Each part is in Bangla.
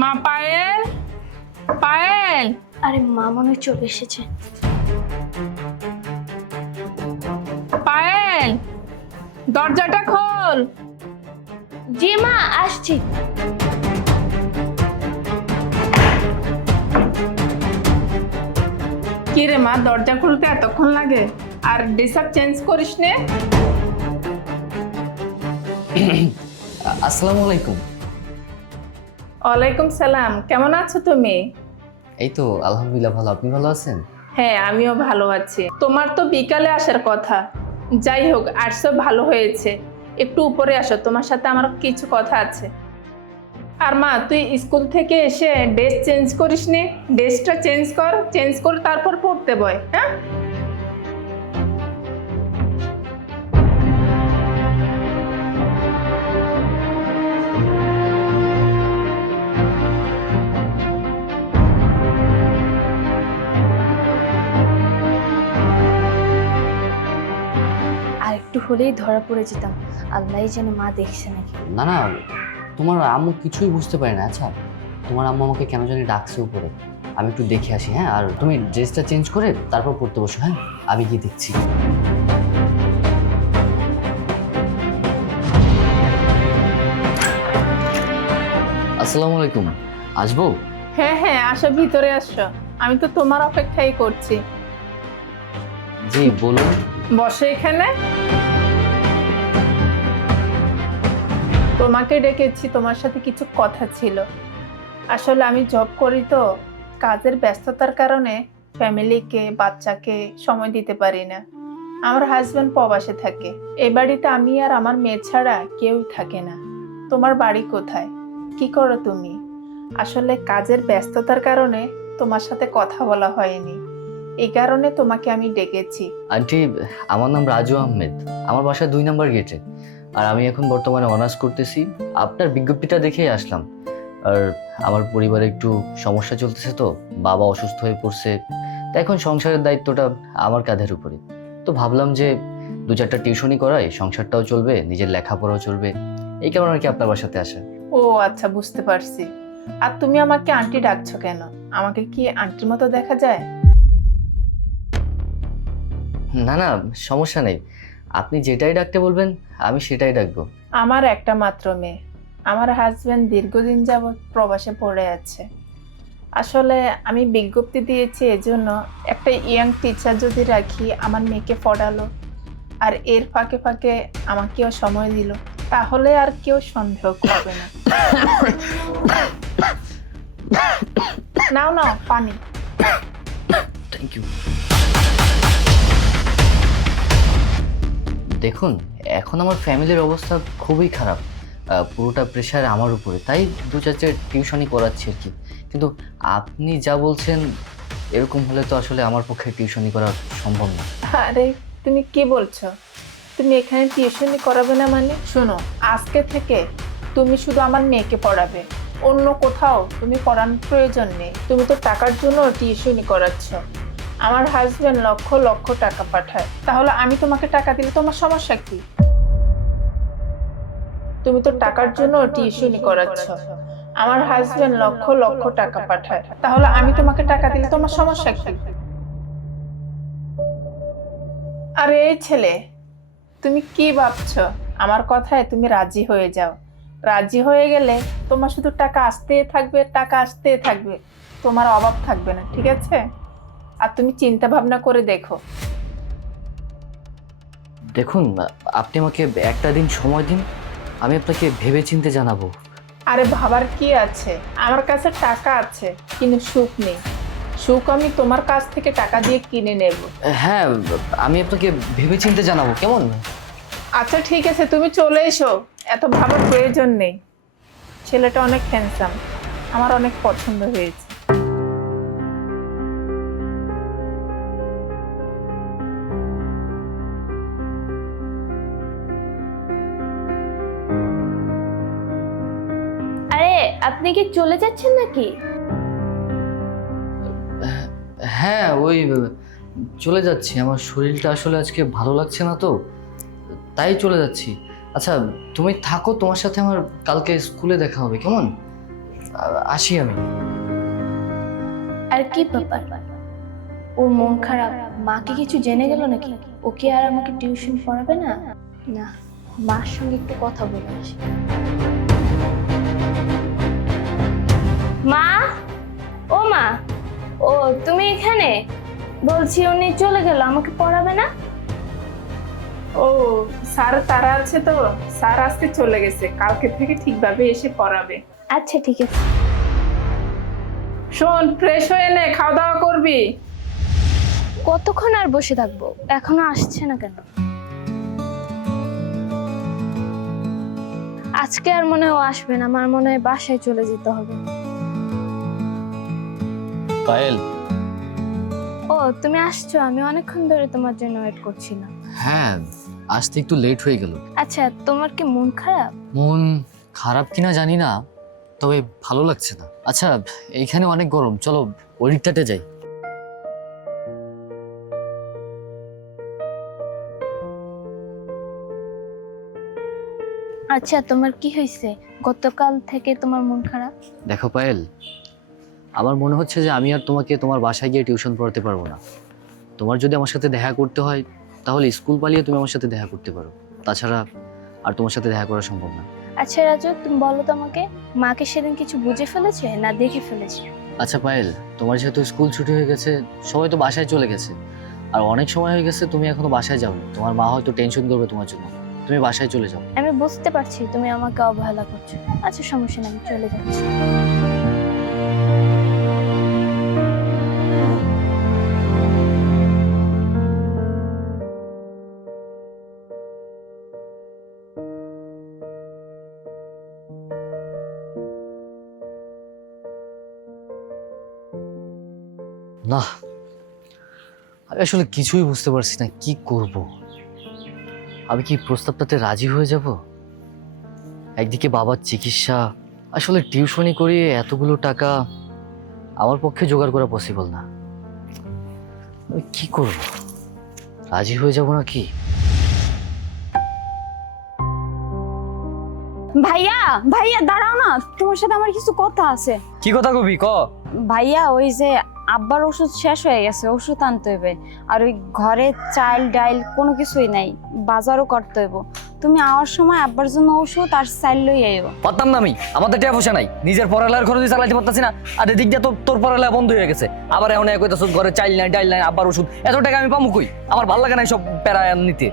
মা পায়েল, পায়েল। আরে মা মনে হয় চলে এসেছে। পায়েল, দরজাটা খোল। জি মা, আসছি। কি রে মা, দরজা খুলতে এতক্ষণ লাগে? আর ডিসাপ চেঞ্জ করিস নে? আসসালামু আলাইকুম। ওয়ালাইকুম সালাম। কেমন আছো তুমি? এই তো আলহামদুলিল্লাহ ভালো। আপনি ভালো আছেন? হ্যাঁ, আমিও ভালো আছি। তোমার তো বিকালে আসার কথা। যাই হোক, আসছো ভালো হয়েছে। একটু উপরে আসো, তোমার সাথে আমার কিছু কথা আছে। আর মা, তুই স্কুল থেকে এসে ড্রেস চেঞ্জ করিস নে? ড্রেসটা চেঞ্জ করে তারপর পড়তে বয়। হ্যাঁ, আর একটু হলেই ধরা পড়ে যেতাম। আল্লাহই জানে মা দেখছে নাকি। না না, তোমার আম্মু কিছুই বুঝতে পারে না। আচ্ছা, তোমার আম্মু আমাকে কেন জানি ডাকছে উপরে। আমি একটু দেখে আসি। হ্যাঁ, আর তুমি ড্রেসটা চেঞ্জ করে তারপর পড়তে বসো। হ্যাঁ, আমি গিয়ে দেখছি। আসসালামু আলাইকুম। আসবো? হ্যাঁ হ্যাঁ, আসো, ভিতরে আসো। আমি তো তোমার অপেক্ষাই করছি। জি বলুন। বসো এখানে। তোমাকে ডেকেছি, তোমার সাথে কিছু কথা ছিল। আসলে আমি জব করি তো, কাজের ব্যস্ততার কারণে ফ্যামিলিকে, বাচ্চাকে সময় দিতে পারি না। আমার হাজবেন্ড প্রবাসে থাকে। এই বাড়িতে আমি আর আমার মেয়ে ছাড়া কেউই থাকে না। তোমার বাড়ি কোথায়? কি করো তুমি? আসলে কাজের ব্যস্ততার কারণে তোমার সাথে কথা বলা হয়নি। এই কারণে তোমাকে আমি ডেকেছি। আন্টি, আমার নাম রাজু আহমেদ। আমার বাসা 2 নম্বর গেটে। আর আমি এখন বর্তমানে অনার্স করতেছি। আপনার বিজ্ঞপ্তিটা দেখেই আসলাম। আর আমার পরিবারে একটু সমস্যা চলতেছে, তো বাবা অসুস্থ হয়ে পড়ছে। তাই এখন সংসারের দায়িত্বটা আমার কাঁধের উপরে। তো ভাবলাম যে 2-4টা টিউশনি করাই, সংসারটাও চলবে, নিজের লেখাপড়াও চলবে। এই কারণে আর কি আপনার বাসাতে আসা। ও আচ্ছা, বুঝতে পারছি। আর তুমি আমাকে আন্টি ডাকছো কেন? আমাকে কি আন্টির মতো দেখা যায়? না না, সমস্যা নেই। আপনি যেটাই ডাকতে বলবেন আমি সেটাই ডাকবো। আমার একটা মাত্র মেয়ে। আমার হাজবেন্ড দীর্ঘদিন যাবৎ প্রবাসে পড়ে আছে। আসলে আমি বিজ্ঞপ্তি দিয়েছি এজন্য, একটা ইয়াং টিচার যদি রাখি, আমার মেয়েকে পড়ালো, আর এর ফাঁকে ফাঁকে আমাকেও সময় দিল, তাহলে আর কেউ সন্দেহ করবে না। নাও নাও পানি। Thank you. দেখুন, এখন আমার ফ্যামিলির অবস্থা খুবই খারাপ। পুরোটা প্রেশার আমার উপরে, তাই 2-4 টিউশনই করাচ্ছি আর কি। কিন্তু আপনি যা বলছেন, এরকম হলে তো আসলে আমার পক্ষে টিউশনই করা সম্ভব না। আরে, তুমি কি বলছো? তুমি এখানে টিউশনি করাবে না মানে? শোনো, আজকে থেকে তুমি শুধু আমার মেয়েকে পড়াবে। অন্য কোথাও তুমি পড়ানোর প্রয়োজন নেই। তুমি তো টাকার জন্য টিউশনি করাচ্ছ। আমার হাজবেন্ড লক্ষ লক্ষ টাকা পাঠায়, তাহলে আমি তোমাকে টাকা দিলে তোমার সমস্যা কি? তুমি তো টাকার জন্য টিউশনি করাচ্ছ। আমার হাজবেন্ড লক্ষ লক্ষ টাকা পাঠায়, তাহলে আমি তোমাকে টাকা দিলে তোমার সমস্যা কি? আরে এই ছেলে, তুমি কি ভাবছো? আমার কথায় তুমি রাজি হয়ে যাও। রাজি হয়ে গেলে তোমার শুধু টাকা আসতেই থাকবে, টাকা আসতেই থাকবে। তোমার অভাব থাকবে না, ঠিক আছে? আর তুমি চিন্তা ভাবনা করে দেখো। দেখুন, আপনি আমাকে একটা দিন সময় দিন, আমি আপনাকে ভেবেচিন্তে জানাবো। আরে ভাবার কি আছে? আমার কাছে টাকা আছে, কিন্তু সুখ নেই। সুখ আমি তোমার কাছ থেকে টাকা দিয়ে কিনে নেব। হ্যাঁ, আমি আপনাকে ভেবেচিন্তে জানাবো, কেমন? আচ্ছা ঠিক আছে, তুমি চলে এসো। এত ভাবার প্রয়োজন নেই। ছেলেটা অনেক হ্যান্ডসাম, আমার অনেক পছন্দ হয়েছে। আরে আপনি কি চলে যাচ্ছেন নাকি? হ্যাঁ, ওই চলে যাচ্ছি। আমার শরীরটা আসলে আজকে ভালো লাগছে না, তো তাই চলে যাচ্ছি। আচ্ছা, তুমি থাকো, তোমার সাথে আমার কালকে স্কুলে দেখা হবে, কেমন? আসি আমি। আর কি ব্যাপার, ওর মন খারাপ, মা কি কিছু জেনে গেল নাকি? ও কি আর আমাকে টিউশন পড়াবে না? না, মার সঙ্গে একটু কথা বলে আসি। মা, ও মা, ও তুমি এখানে? বলছি উনি চলে গেল, আমাকে পড়াবে না? ও স্যার তারা আছে তো, স্যার আজকে চলে গেছে, কালকে থেকে ঠিকভাবে এসে পড়াবে। আচ্ছা ঠিক আছে। শোন, ফ্রেশ হয়ে নে, খাওয়া দাওয়া করবি। কতক্ষণ আর বসে থাকবো? এখনো আসছে না কেন? আজকে আর মনে হয় ও আসবে না, আমার মনে হয় বাসায় চলে যেতে হবে। পায়েল। ও তুমি আসছো? আমি অনেকক্ষণ ধরে তোমার জন্য ওয়েট করছিলাম। হ্যাঁ, আসতে একটু লেট হয়ে গেল। আচ্ছা, তোমার কি মন খারাপ? মন খারাপ কিনা জানি না, তবে ভালো লাগছে না। আচ্ছা, এইখানে অনেক গরম, চলো ওই দিকটাতে যাই। আচ্ছা, তোমার কি হয়েছে? গতকাল থেকে তোমার মন খারাপ? দেখো পায়েল, আমার মনে হচ্ছে যে আমি আর তোমাকে তোমার বাসায় গিয়ে টিউশন পড়াতে পারবো না। তোমার যদি আমার সাথে দেখা করতে হয় তাহলে স্কুল পালিয়ে তুমি আমার সাথে দেখা করতে পারো, তাছাড়া আর তোমার সাথে দেখা করা সম্ভব না। আচ্ছা রাজু, তুমি বলো তো আমাকে, মাকে সেদিন কিছু বুঝে ফেলেছে না দেখে ফেলেছে? আচ্ছা পায়েল, তোমার যেহেতু স্কুল ছুটি হয়ে গেছে, সবাই তো বাসায় চলে গেছে, আর অনেক সময় হয়ে গেছে তুমি এখনো বাসায় যাওনি। তোমার মা হয়তো টেনশন করবে তোমার জন্য, তুমি বাসায় চলে যাও। আমি বুঝতে পারছি তুমি আমাকে অবহেলা করছো। আচ্ছা সমস্যা নেই, আমি চলে যাচ্ছি। না, আমি আসলে কিছুই বুঝতে পারছি না কি করব। আমি কি প্রস্তাবটাতে রাজি হয়ে যাব? একদিকে বাবার চিকিৎসা, আসলে টিউশনি করিয়ে এতগুলো টাকা আমার পক্ষে জোগাড় করা পসিবল না। আমি কি করব? রাজি হয়ে যাব নাকি? ভাইয়া ভাইয়া দাঁড়াও না, তোমার সাথে আমার কিছু কথা আছে। কি কথা কবি ক? ভাইয়া ওই যে আব্বার ওষুধ শেষ হয়ে গেছে, ওষুধ আনতে হবে। আর ওই ঘরে চাল ডাইল কোনো কিছুই নাই, বাজারও করতে হইব। তুমি আওয়ার সময় আব্বার জন্য ওষুধ আর চাল লই আইও। পারতাম না আমি, আমাদের টাকা পয়সা নাই, নিজের পড়ালেখার খরচ চালাইতে পারতাছি না, আর এদিক দিয়ে তোর পড়ালেখা বন্ধ হয়ে গেছে। আবার এখন এক কইতাছ ঘরে চাল নাই ডাইল নাই আব্বার ওষুধ, এত টাকা আমি পামু কই? আমার ভালো লাগে না সব প্যারা নিতে।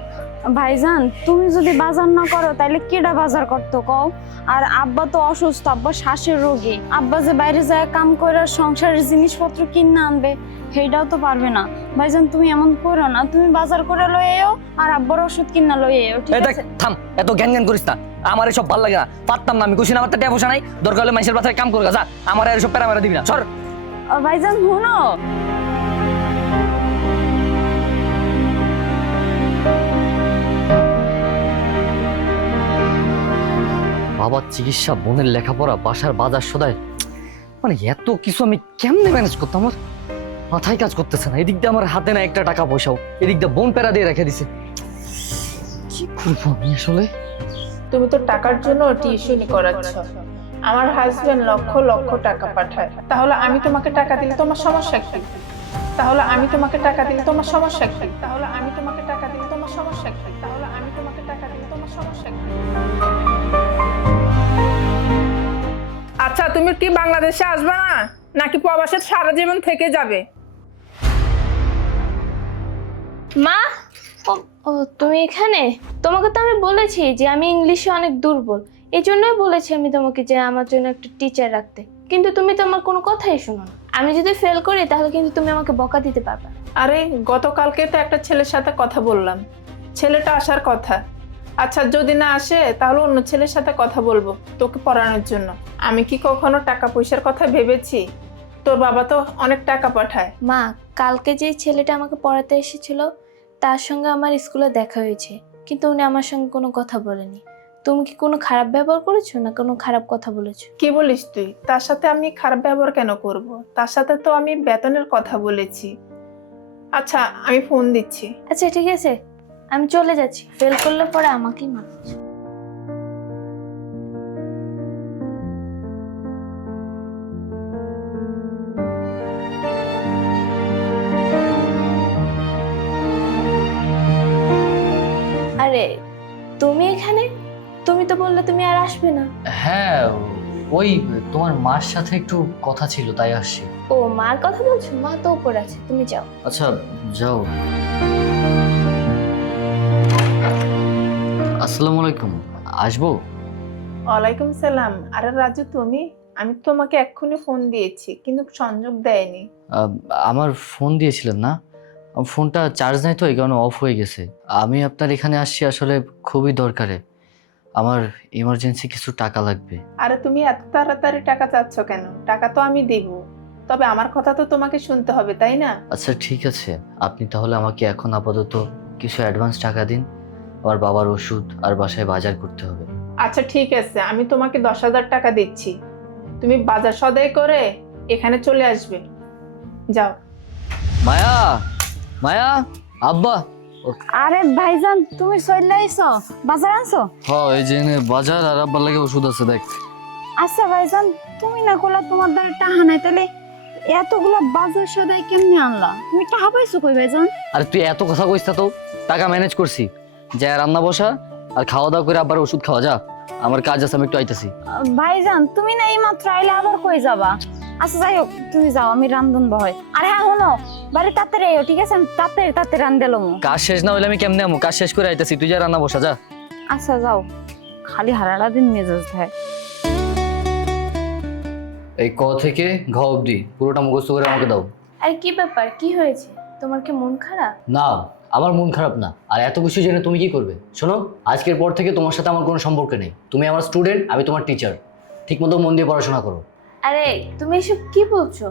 ভাইজান তুমি যদি বাজার না করো তাহলে কেডা বাজার করতো কও? আর আব্বা তো অসুস্থ, আব্বা শ্বাসের রোগী। আব্বা যে বাইরে যায় কাম করে সংসারের জিনিসপত্র কিনে আনবে, সেইটাও তো পারবে না। ভাইজান তুমি এমন করো না, তুমি বাজার করে লই আইও আর আব্বার ওষুধ কিনা লই আইও, ঠিক এই দেখ, আছে? থাম, এত জ্ঞান জ্ঞান করিস না, আমার এসব ভালো লাগে না। পারতাম না আমি, কইছি না আমার তো টাকা পয়সা নাই, দরকার হলে মানুষের বাসায় কাম করে যা, আমার আর এসব প্যারা মেরা দিবি না, সর। ভাইজান শুনো, বাবার চিকিৎসা, বোনের লেখাপড়া, বাসার বাজার সদাই, মানে এত কিছু আমি কেমনে ম্যানেজ করতাম? আমার মাথায় কাজ করতেছে না। এদিক দিয়ে আমার হাতে না একটা টাকা পয়সাও, এদিক দিয়ে বোন প্যারা দিয়ে রেখে দিছে। কি করবো আমি আসলে? তুমি তো টাকার জন্য টিউশনি করাচ্ছ, আমার হাজবেন্ড লক্ষ লক্ষ টাকা পাঠায়, তাহলে আমি তোমাকে টাকা দিলে তোমার সমস্যা কি? তাহলে আমি তোমাকে টাকা দিলে তোমার সমস্যা কি? তাহলে আমি তোমাকে টাকা দিলে তোমার সমস্যা কি? তাহলে আমি তোমাকে টাকা দিলে তোমার সমস্যা কি? আচ্ছা, তুমি কি বাংলাদেশে আসবে না, নাকি প্রবাসে সারা জীবন থেকে যাবে? মা, ও তুমি এখানে? তোমাকে তো আমি বলেছি যে আমি ইংলিশে অনেক দুর্বল, এই জন্যই বলেছি আমি তোমাকে যে আমার জন্য একটা টিচার রাখতে, কিন্তু তুমি তো আমার কোনো কথাই শোনো না। আমি যদি ফেল করি তাহলে কিন্তু তুমি আমাকে বকা দিতে পারবে। আরে গতকালকে তো একটা ছেলের সাথে কথা বললাম, ছেলেটা আসার কথা। আচ্ছা যদি না আসে তাহলে অন্য ছেলের সাথে কথা বলবো তোকে পড়ানোর জন্য। আমি কি কখনো টাকা পয়সার কথা ভেবেছি? তোর বাবা তো অনেক টাকা পাঠায়। মা, কালকে যে ছেলেটা আমাকে পড়াতে এসেছিল তার সঙ্গে আমার স্কুলে দেখা হয়েছে, কিন্তু উনি আমার সঙ্গে কোনো কথা বলেনি। তুমি কি কোনো খারাপ ব্যবহার করেছো না কোনো খারাপ কথা বলেছো? কি বলিস তুই? তার সাথে আমি খারাপ ব্যবহার কেন করব? তার সাথে তো আমি বেতনের কথা বলেছি। আচ্ছা আমি ফোন দিচ্ছি। আচ্ছা ঠিক আছে, আমি চলে যাচ্ছি, ফেল করলে পরে আমাকেই মারছো। এখানে? তুমি তো বললে তুমি আর আসবে না। হ্যাঁ, ওই তোমার মার সাথে একটু কথা ছিল তাই আসছি। ও, মার কথা বলছো? মা তো উপর আছে, তুমি যাও। আচ্ছা যাও। আসসালামু আলাইকুম, আসবো? ওয়ালাইকুম সালাম। আরে রাজু, তুমি? আমি তোমাকে এক্ষুনি ফোন দিয়েছি কিন্তু সংযোগ দেয়নি। আহ, আমার ফোন দিয়েছিলেন না? ফোনটা চার্জ নাই তো, এই কারণে অফ হয়ে গেছে। আমি আপনার এখানে আসছি আসলে খুবই দরকারে। আমার ইমার্জেন্সি কিছু টাকা লাগবে। আরে তুমি এত তাড়াতাড়ি টাকা চাচ্ছ কেন? টাকা তো আমি দেব, তবে আমার কথা তো তোমাকে শুনতে হবে, তাই না? আচ্ছা ঠিক আছে, আপনি তাহলে আমাকে এখন আপাতত কিছু অ্যাডভান্স টাকা দিন। আমার বাবার ওষুধ আর বাসায় বাজার করতে হবে। আচ্ছা ঠিক আছে, আমি তোমাকে 10,000 টাকা দিচ্ছি। তুমি বাজার সদাই করে এখানে চলে আসবে। যাও। মায়া, মায়া, আব্বা। আরে ভাইজান, তুমি চলে আইছো? বাজার আনছো? হ্যাঁ, এই যে এনে বাজার আর আব্বার লাগে ওষুধ আছে, দেখ। আচ্ছা ভাইজান, তুমি না কইলা তোমার দ্বারা টাকা নাই, তাহলে এতগুলা বাজার সদাই কেমনে আনলা? তুমি টাকা পাইছো কই ভাইজান? আরে তুই এত কথা কইস না তো, টাকা ম্যানেজ করছি। যা রান্না বসা আর খাওয়া দাওয়া করে আবার ওষুধ খাওয়া, যা। আমার কাজ আছে, আমি একটু আইতাছি। ভাইজান, তুমি না এই মাত্র আইলে, আবার কই যাবা? আচ্ছা যাই হোক, তুমি যাও, আমি রান্ধন বহাই। আর হ্যাঁ শোনো, বাড়ি তাড়াতাড়ি এও, ঠিক আছে? আমি তাড়াতাড়ি রান্ধেলাম। কাজ শেষ না হইলে আমি কেমনে আমু? কাজ শেষ করে আইতাছি, তুই যা রান্না বসা, যা। আচ্ছা যাও, খালি হারাটা দিন মেজাজ দেয়। এই ক থেকে ঘ অবধি পুরোটা মুখস্থ করে আমাকে দাও। আর কি ব্যাপার, কি হয়েছে? তোমার কি মন খারাপ? না, আমার মন খারাপ না। আর এত কিছু জেনে তুমি কি করবে? শোনো, আজকের পর থেকে তোমার সাথে আমার কোনো সম্পর্ক নেই। তুমি আমার স্টুডেন্ট, আমি তোমার টিচার। ঠিক মতো মন দিয়ে পড়াশোনা করো। আরে তুমি এসব কি বলছো?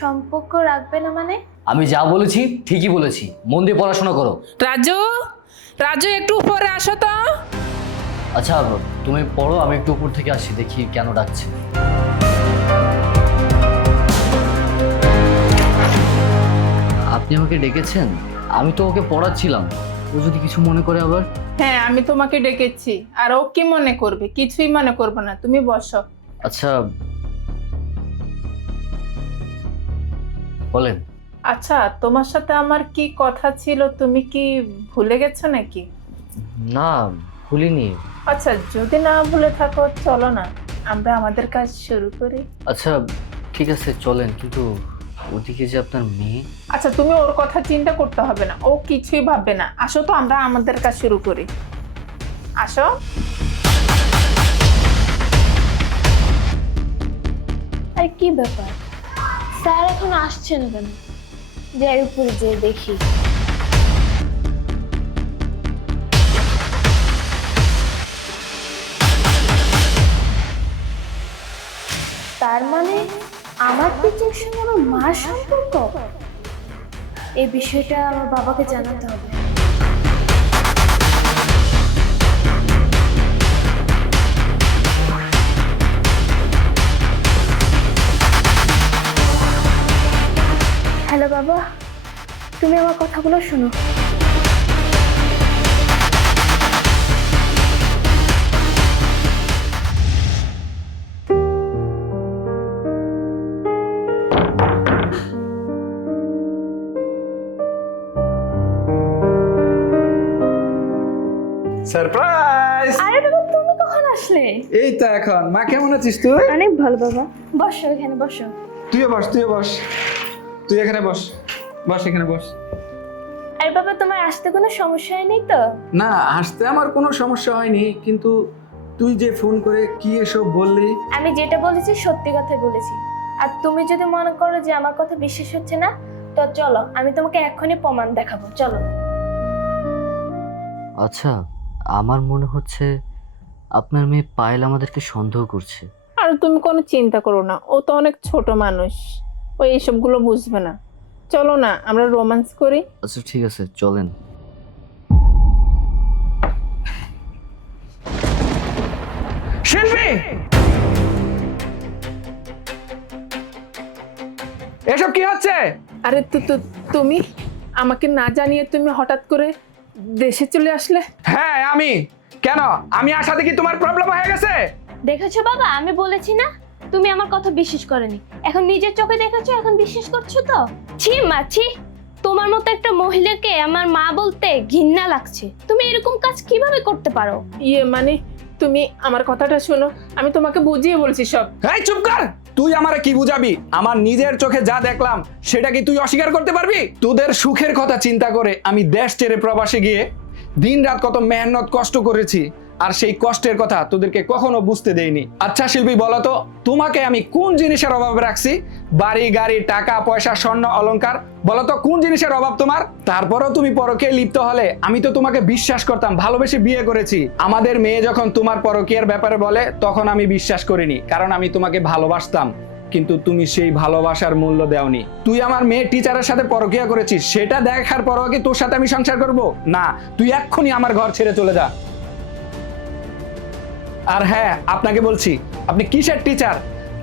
সম্পর্ক রাখবে না মানে? আমি যা বলেছি ঠিকই বলেছি, মন দিয়ে পড়াশোনা করো। রাজু, রাজু একটু উপরে আসো তো। আচ্ছা তুমি পড়ো, আমি একটু উপর থেকে আসি, দেখি কেন ডাকছে। আপনি আমাকে ডেকেছেন? আমি তো ওকে পড়াচ্ছিলাম, ও যদি কিছু মনে করে আবার। হ্যাঁ, আমি তোমাকে ডেকেছি। আর ও কি মনে করবে? কিছুই মনে করবে না, তুমি বসো। আচ্ছা বলেন। আচ্ছা, তোমার সাথে আমার কি কথা ছিল, তুমি কি ভুলে গেছো নাকি? না, ভুলিনি। আচ্ছা, যদি না ভুলে থাকো, চলো না আমরা আমাদের কাজ শুরু করি। আচ্ছা ঠিক আছে চলেন, কিন্তু ওদিকে যে আপনার মেয়ে। আচ্ছা, তুমি ওর কথা চিন্তা করতে হবে না, ও কিছুই ভাববে না। আসো তো, আমরা আমাদের কাজ শুরু করি। আসো। আর কি ব্যাপার, স্যার এখন আসছে না কেন? যাই উপরে যেয়ে দেখি। তার মানে আমার পিচের সঙ্গে আমার মার সম্পর্ক? এই বিষয়টা আমার বাবাকে জানাতে হবে। হ্যালো বাবা, তুমি আমার কথাগুলো শোনো। সারপ্রাইজ! আরে বাবা, তুমি কখন আসলে? এই তো এখন। মা কেমন আছিস তুই? অনেক ভালো বাবা। বসো, এখানে বসো। তুইও বস, তুইও বস। তুই এখানে বস, বস এখানে বস। আরে বাবা, তোমার আসতে কোনো সমস্যা হয়নি তো? না, আসতে আমার কোনো সমস্যা হয়নি, কিন্তু তুই যে ফোন করে কি এসব বললি? আমি যেটা বলেছি সত্যি কথাই বলেছি। আর তুমি যদি মনে করো যে আমার কথা বিশ্বাস হচ্ছে না, তো চলো আমি তোমাকে এখনই প্রমাণ দেখাবো, চলো। আচ্ছা, আমার মনে হচ্ছে আপনার মেয়ে পায়েল আমাদেরকে সন্দেহ করছে। আর তুমি কোনো চিন্তা করো না, ও তো অনেক ছোট মানুষ, ও এইসবগুলো বুঝবে না। চলো না আমরা রোম্যান্স করি। আচ্ছা ঠিক আছে চলেন। শিল্পী, এসব কি হচ্ছে? আরে তুমি আমাকে না জানিয়ে তুমি হঠাৎ করে দেশে চলে আসলে? হ্যাঁ আমি। কেন, আমি আসাতে কি তোমার প্রবলেম হয়ে গেছে? দেখেছো বাবা, আমি বলেছি না তুমি আমার কথা বিশ্বাস করনি। এখন নিজের চোখে দেখেছো, এখন বিশ্বাস করছো তো? ছি মা, ছি। তোমার মতো একটা মহিলাকে আমার মা বলতে ঘৃণা লাগছে। তুমি এরকম কাজ কিভাবে করতে পারো? ইয়ে মানে তুমি আমার কথাটা শোনো, আমি তোমাকে বুঝিয়ে বলছি সব। এই চুপ কর। তুই আমারে কি বুঝাবি? আমার নিজের চোখে যা দেখলাম সেটা কি তুই অস্বীকার করতে পারবি? তোদের সুখের কথা চিন্তা করে আমি দেশ ছেড়ে প্রবাসে গিয়ে দিনরাত কত মেহনত কষ্ট করেছি, আর সেই কষ্টের কথা তোদেরকে কখনো বুঝতে দেইনি। আচ্ছা শিল্পী, বলো তো তোমাকে আমি কোন জিনিসের অভাবে রাখছি? বাড়ি গাড়ি টাকা পয়সা স্বর্ণ অলংকার, বলো তো কোন জিনিসের অভাব তোমার? তারপরও তুমি পরকীয়ায় লিপ্ত হলে আমি তো তোমাকে বিশ্বাস করতাম, ভালোবেসে বিয়ে করেছি। আমাদের মেয়ে যখন তোমার পরকীয়ার ব্যাপারে বলে তখন আমি বিশ্বাস করিনি, কারণ আমি তোমাকে ভালোবাসতাম। কিন্তু তুমি সেই ভালোবাসার মূল্য দেওনি। তুই আমার মেয়ে টিচারের সাথে পরকীয়া করেছিস, সেটা দেখার পরও কি তোর সাথে আমি সংসার করব? না, তুই এক্ষুনি আমার ঘর ছেড়ে চলে যা। আর হ্যাঁ, আপনাকে বলছি, আপনি কিসের টিচার?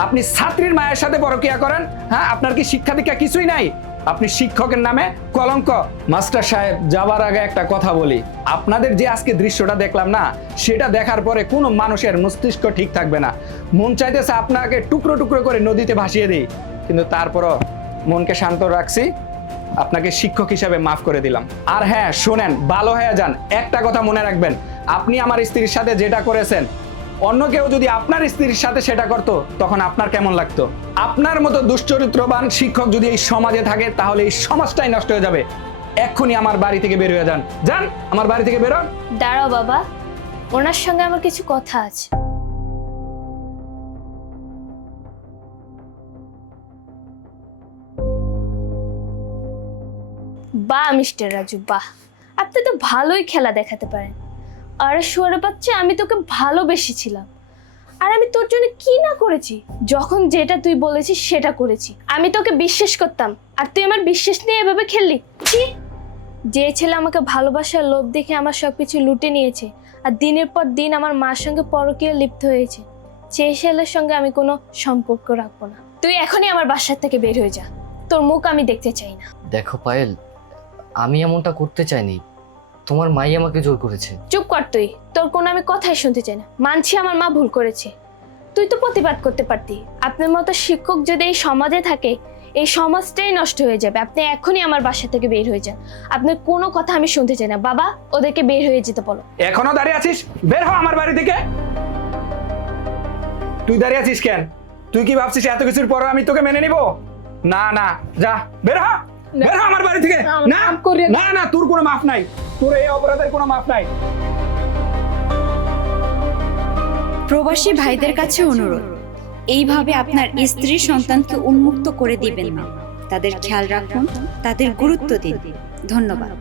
আপনি ছাত্রীর মায়ের সাথে পরকীয়া করেন? হ্যাঁ, আপনার কি শিক্ষা দীক্ষা কিছুই নাই? আপনি শিক্ষকের নামে কলঙ্ক। মাস্টার সাহেব, যাবার আগে একটা কথা বলি, আপনাদের যে আজকে দৃশ্যটা দেখলাম না, সেটা দেখার পরে কোনো মানুষের মস্তিষ্ক ঠিক থাকবে না। মন চাইতেছে আপনাকে টুকরো টুকরো করে নদীতে ভাসিয়ে দিই, কিন্তু তারপরও মনকে শান্ত রাখছি, আপনাকে শিক্ষক হিসাবে মাফ করে দিলাম। আর হ্যাঁ শোনেন, ভালো হয়ে যান, একটা কথা মনে রাখবেন, আপনি আমার স্ত্রীর সাথে যেটা করেছেন, অন্য কেউ যদি আপনার স্ত্রীর সাথে সেটা করতো তখন আপনার কেমন লাগতো? আপনার মতো দুশ্চরিত্রবান শিক্ষক যদি এই সমাজে থাকে তাহলে এই সমাজটাই নষ্ট হয়ে যাবে। এক্ষুনি আমার বাড়ি থেকে বের হয়ে যান, যান আমার বাড়ি থেকে বেরোন। দাঁড়াও বাবা, ওনার সঙ্গে আমার কিছু কথা আছে। বাহ মিস্টার রাজু, বাহ, আপনি তো ভালোই খেলা দেখাতে পারেন। আরে শুয়ারে বাচ্চা, আমি তোকে ভালোবেসেছিলাম, আর আমি তোর জন্য কি না করেছি। যখন যেটা তুই বলেছিস সেটা করেছি। আমি তোকে বিশ্বাস করতাম, আর তুই আমার বিশ্বাস নিয়ে এভাবে খেললি। ছি! যে ছেলে আমাকে ভালোবাসার লোভ দেখে আমার সবকিছু লুটে নিয়েছে, আর দিনের পর দিন আমার মার সঙ্গে পরকীয়া লিপ্ত হয়েছে, সেই ছেলের সঙ্গে আমি কোনো সম্পর্ক রাখবো না। তুই এখনই আমার বাসার থেকে বের হয়ে যা, তোর মুখ আমি দেখতে চাই না। দেখো পায়েল, আমি এমনটা করতে চাইনি, তোমার মাই আমাকে জোর করেছে। চুপ কর তুই, তোর কোনো আমি কথাই শুনতে চাই না। মানছি আমার মা ভুল করেছে, তুই তো প্রতিবাদ করতে পারতি। আপনার মতো শিক্ষক যদি এই সমাজে থাকে, এই সমাজটাই নষ্ট হয়ে যাবে। আপনি এখনই আমার বাসা থেকে বের হয়ে যান, আপনার কোনো কথা আমি শুনতে চাই না। বাবা, ওদেরকে বের হয়ে যেতে বলো। এখনো দাঁড়িয়ে আছিস? বের হ আমার বাড়ি থেকে। তুই দাঁড়িয়ে আছিস কেন? তুই কি ভাবছিস এত কিছুর পর আমি তোকে মেনে নিব? না না, যা বের হ, বের হ আমার বাড়ি থেকে। না না না, তোর কোনো মাফ নাই, তোর এই অপরাধের কোনো মাফ নাই। প্রবাসী ভাইদের কাছে অনুরোধ, এইভাবে আপনার স্ত্রী সন্তানকে উন্মুক্ত করে দিবেন না। তাদের খেয়াল রাখুন, তাদের গুরুত্ব দিন। ধন্যবাদ।